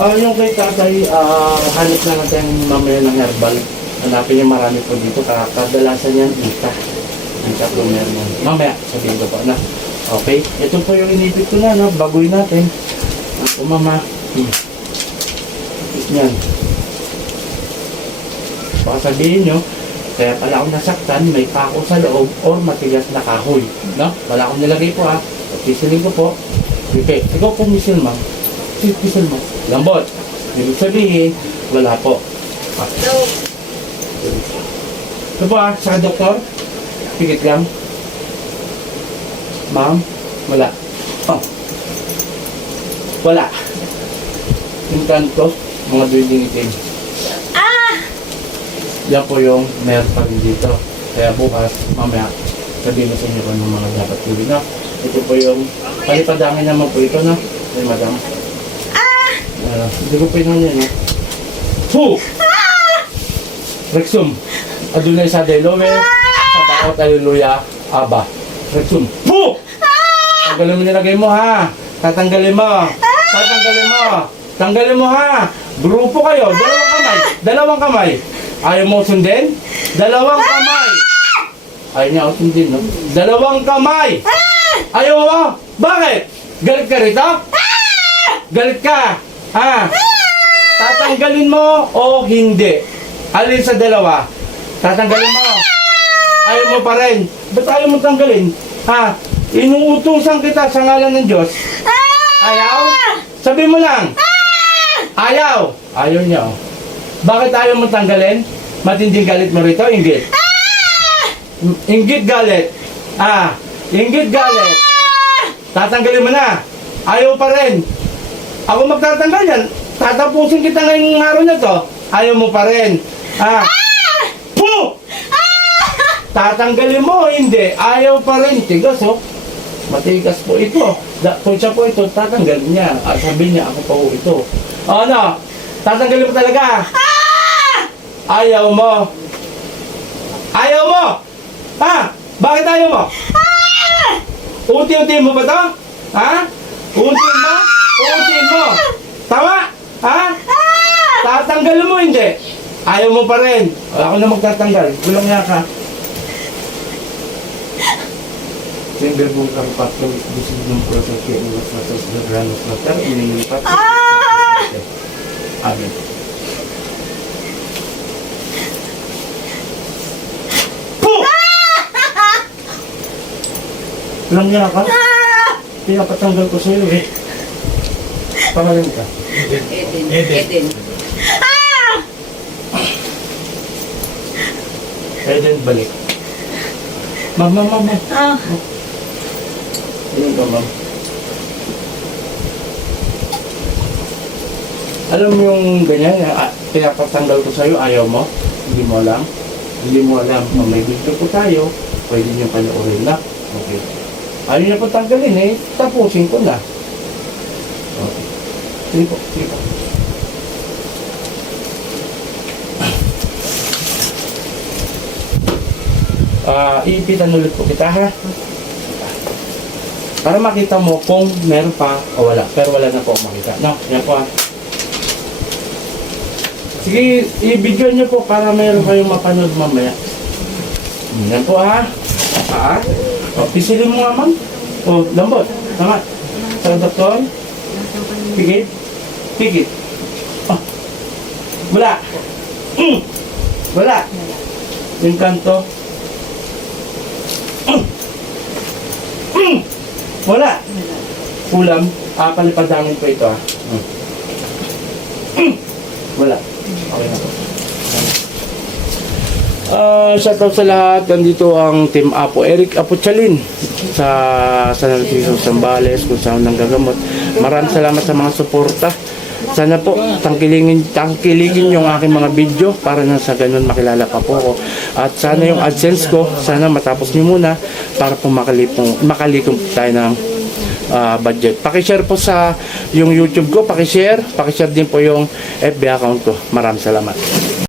Ah, yung kay tatay, ah, hanap na natin mamaya ng herbal. Hanapin niya marami po dito. Ka- Kadalasan yan, ika. Ika po meron. Mamaya, sabihin ko po na. Okay, ito po yung inipit ko na, no? Baguhin natin. Ako, mama. Hmm. Yan. Baka sabihin nyo, kaya pala ako nasaktan, may pako sa loob or matigas na kahoy. No? Wala akong nilagay po ha. Pisilin ko po. Okay, ikaw po misil ma'am. Sis- Pisil mo. Lambot. Ibig sabihin, wala po. Ah. Ito po ah, sa doktor. Pikit lang. Ma'am, wala. Oh. Wala. Yung kanto, mga duwinding itim. Yan po yung meron pa rin dito. Kaya bukas, mamaya, sabihin ko sa inyo kung anong mga dapat gawin na. Ito po yung, palipadangin naman po ito na. Ay, madam. Ah! hindi ko pinon yan, no? Fu! Rexum. Adunay sa Delowe. Sa Baot, Aleluya. Aba. Rexum. Fu! Tanggalin mo nilagay mo, ha? Tatanggalin mo. Tatanggalin mo. Tanggalin mo, ha? Grupo kayo. Dalawang kamay. Dalawang kamay. Ayaw mo sundin? Dalawang kamay. Ayaw niya ako sundin, no? Dalawang kamay. Ayaw mo? Bakit? Galit ka rito? Galit ka? Ha? Tatanggalin mo o hindi? Alin sa dalawa? Tatanggalin mo? Ayaw mo pa rin? Ba't ayaw mo tanggalin? Ha? Inuutusan kita sa ngalan ng Diyos. Ayaw? Sabi mo lang. Ayaw. Ayaw niya. oh. Bakit ayaw mo tanggalin? Matinding galit mo rito, inggit. Inggit galit. Ah, inggit galit. Tatanggalin mo na. Ayaw pa rin. Ako magtatanggal yan. Tatapusin kita ngayong araw na to. Ayaw mo pa rin. Ah. Puh! Tatanggalin mo hindi? Ayaw pa rin. Tigas oh. Matigas po ito. Siya po ito, tatanggalin niya. Ah, sabi niya, ako pa po ito. Ano? Tatanggalin mo talaga? Ayaw mo. Ayaw mo! Ha? Bakit ayaw mo? Unti-unti mo ba to? Ha? Unti mo? Unti mo? Tama? Ha? Tatanggalin mo hindi? Ayaw mo pa rin. Ako na magtatanggal. Gulong niya ka. Timber mong karpatong gusto ng protoke ng mas matas na granos na pero inilipat. Amen. Po! Lang niya ka? Pinapatanggal ko sa'yo eh. Pangalan ka? Eden. Eden. Eden. Eden, balik. Ma'am, ma'am, ma'am. ma'am. Ah. Ayun ka, ma'am. Alam mo yung ganyan, ah, pinapatanggal ko sa'yo, ayaw mo? Hindi mo alam? Hindi mo alam. Kung may gusto po tayo, pwede niyo panoorin na. Okay. Ayaw niya po tanggalin eh, tapusin ko na. Okay. Sige po, sige po. Ah, iipitan ulit po kita ha. Para makita mo kung meron pa o wala. Pero wala na po makita. No, yan po ha. Sige, i-video nyo po para meron kayong mapanood mamaya. Yan po ha. Ha? O, pisilin mo nga ma'am. O, lambot. Tama. Sa doktor. Pigit. Pigit. Oh. Wala. Mm. Wala. Yung kanto. Mm. Mm. Wala. Kulam. Ah, palipadangin po ito ah. Mm. Mm. Wala. Okay na po. Ah, shoutout sa lahat. Nandito ang Team Apo. Eric Apochalin sa San Francisco Sambales kung saan nang gagamot. Maraming salamat sa mga suporta. Sana po tangkilingin, tangkilingin yung aking mga video para na sa ganun makilala pa po ako. At sana yung AdSense ko, sana matapos niyo muna para po makalipong, makalikom tayo ng ah, budget. Pakishare po sa yung YouTube ko, pakishare. Pakishare din po yung FB account ko. Maraming salamat.